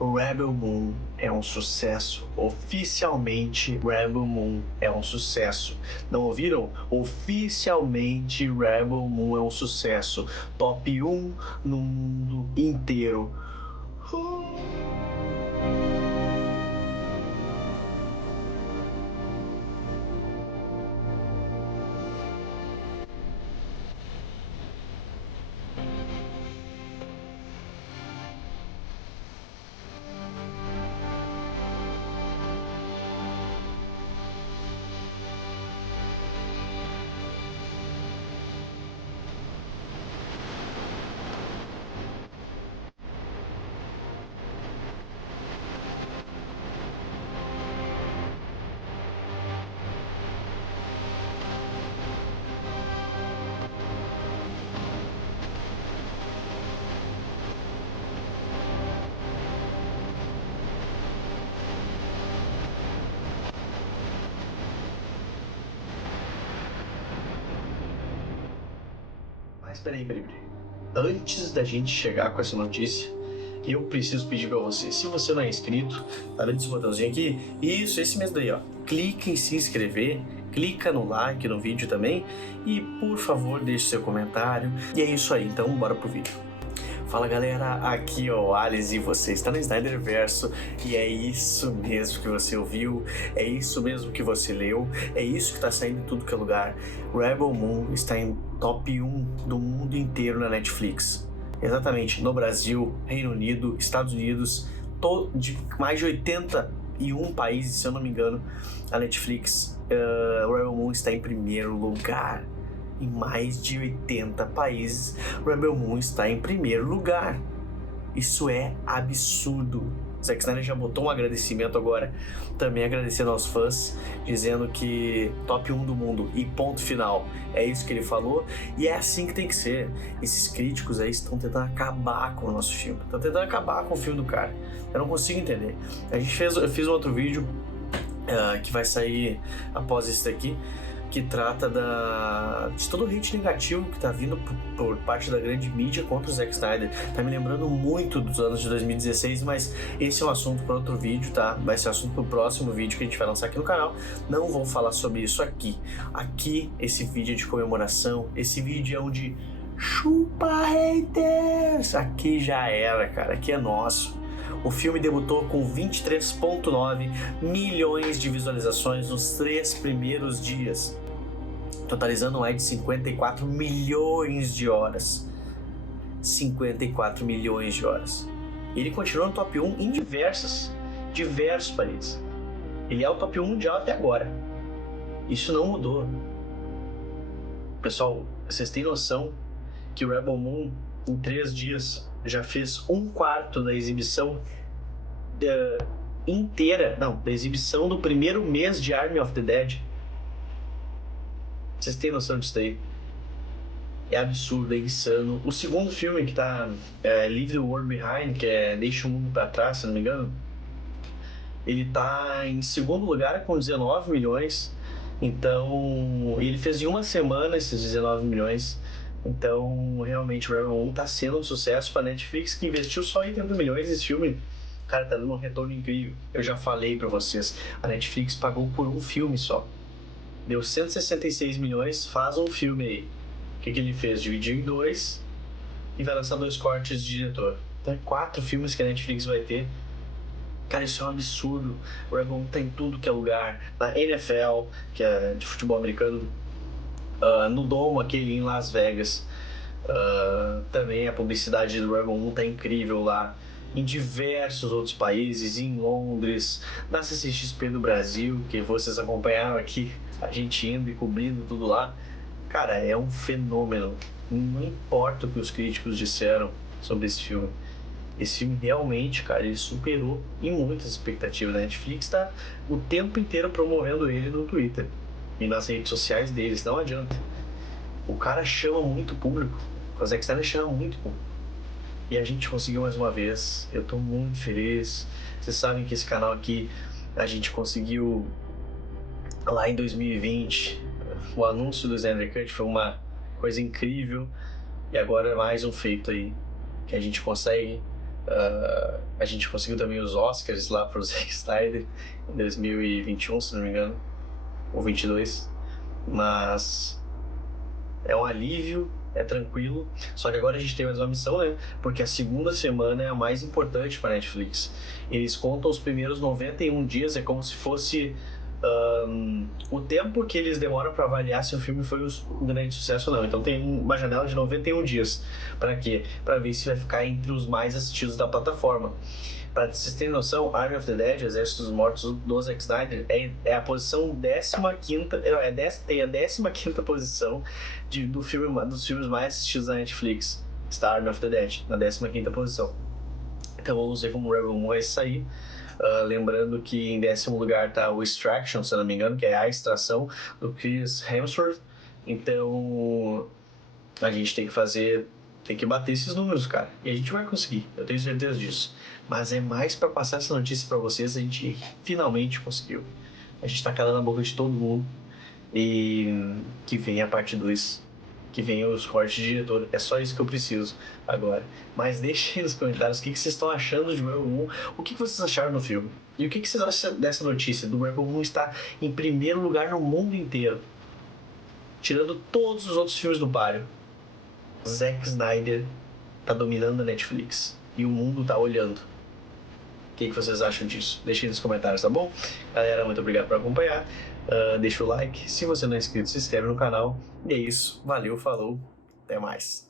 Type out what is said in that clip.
Rebel Moon é um sucesso. Oficialmente, Rebel Moon é um sucesso. Não ouviram? Oficialmente, Rebel Moon é um sucesso. Top 1 no mundo inteiro. Mas peraí. Antes da gente chegar com essa notícia, eu preciso pedir pra você, se você não é inscrito, tá vendo esse botãozinho aqui? Isso, esse mesmo daí, ó. Clica em se inscrever, clica no like no vídeo também e, por favor, deixe seu comentário. E é isso aí, então bora pro vídeo. Fala galera, aqui é o Alice e você está no Snyderverso e é isso mesmo que você ouviu, é isso mesmo que você leu, é isso que está saindo em tudo que é lugar. Rebel Moon está em top 1 do mundo inteiro na Netflix. Exatamente, no Brasil, Reino Unido, Estados Unidos, de mais de 81 países, se eu não me engano, a Netflix, Rebel Moon está em primeiro lugar. Em mais de 80 países, Rebel Moon está em primeiro lugar. Isso é absurdo. Zack Snyder já botou um agradecimento agora, também agradecendo aos fãs, dizendo que top 1 do mundo e ponto final. É isso que ele falou e é assim que tem que ser. Esses críticos aí estão tentando acabar com o nosso filme, estão tentando acabar com o filme do cara. Eu não consigo entender. Eu fiz um outro vídeo que vai sair após esse daqui, que trata de todo o hate negativo que tá vindo por parte da grande mídia contra o Zack Snyder. Tá me lembrando muito dos anos de 2016, mas esse é um assunto para outro vídeo, tá? Vai ser assunto pro próximo vídeo que a gente vai lançar aqui no canal. Não vou falar sobre isso aqui. Aqui, esse vídeo é de comemoração, esse vídeo é onde chupa haters! Aqui já era, cara, aqui é nosso. O filme debutou com 23,9 milhões de visualizações nos 3 primeiros dias, totalizando mais de 54 milhões de horas. 54 milhões de horas. Ele continua no top 1 em diversos países. Ele é o top 1 mundial até agora. Isso não mudou. Pessoal, vocês têm noção que o Rebel Moon, em 3 dias, já fez 1/4 da exibição inteira, não, da exibição do primeiro mês de Army of the Dead. Vocês têm noção disso aí? É absurdo, é insano. O segundo filme que tá, Leave the World Behind, que é Deixa o Mundo Pra Trás, se não me engano, ele tá em segundo lugar com 19 milhões. Então, ele fez em uma semana esses 19 milhões. Então, realmente, o Rebel Moon tá sendo um sucesso pra Netflix, que investiu só 80 milhões nesse filme. Cara, tá dando um retorno incrível. Eu já falei pra vocês, a Netflix pagou por um filme só. Deu 166 milhões, faz um filme aí. O que ele fez? Dividiu em 2 e vai lançar 2 cortes de diretor. Então é 4 filmes que a Netflix vai ter. Cara, isso é um absurdo. O Rebel Moon tá em tudo que é lugar. Na NFL, que é de futebol americano, no Domo, aquele em Las Vegas. Também a publicidade do Rebel Moon tá incrível lá. Em diversos outros países, em Londres, na CCXP do Brasil, que vocês acompanharam aqui, a gente indo e cobrindo tudo lá. Cara, é um fenômeno. Não importa o que os críticos disseram sobre esse filme. Esse filme realmente, cara, ele superou em muitas expectativas. A Netflix tá o tempo inteiro promovendo ele no Twitter e nas redes sociais deles, não adianta. O cara chama muito público, o Zack Snyder chama muito público. E a gente conseguiu mais uma vez, eu tô muito feliz. Vocês sabem que esse canal aqui, a gente conseguiu lá em 2020, o anúncio do Snyder Cut foi uma coisa incrível. E agora é mais um feito aí, que a gente consegue A gente conseguiu também os Oscars lá pro Zack Snyder em 2021, se não me engano, ou 22. Mas é um alívio, é tranquilo. Só que agora a gente tem mais uma missão, né? Porque a segunda semana é a mais importante para a Netflix. Eles contam os primeiros 91 dias, é como se fosse o tempo que eles demoram para avaliar se o filme foi um grande sucesso ou não. Então tem uma janela de 91 dias. Para quê? Para ver se vai ficar entre os mais assistidos da plataforma. Para vocês terem noção, Army of the Dead, Exército dos Mortos do Zack Snyder, é a posição 15ª, tem a 15ª posição dos filmes mais assistidos da Netflix. Está Army of the Dead, na 15ª posição. Então vamos ver como o Rebel Moon vai sair. Lembrando que em 10º lugar está o Extraction, se eu não me engano, que é a extração do Chris Hemsworth. Então a gente tem que bater esses números, cara. E a gente vai conseguir, eu tenho certeza disso. Mas é mais para passar essa notícia para vocês, a gente finalmente conseguiu. A gente tá calando a boca de todo mundo. E que venha a parte 2, que venha os cortes de diretor. É só isso que eu preciso agora. Mas deixem aí nos comentários o que vocês estão achando de Rebel Moon, o que vocês acharam do filme. E o que vocês acham dessa notícia do Rebel Moon estar em primeiro lugar no mundo inteiro, tirando todos os outros filmes do páreo. Zack Snyder tá dominando a Netflix e o mundo tá olhando. O que vocês acham disso? Deixem nos comentários, tá bom? Galera, muito obrigado por acompanhar. Deixa o like. Se você não é inscrito, se inscreve no canal. E é isso. Valeu, falou. Até mais.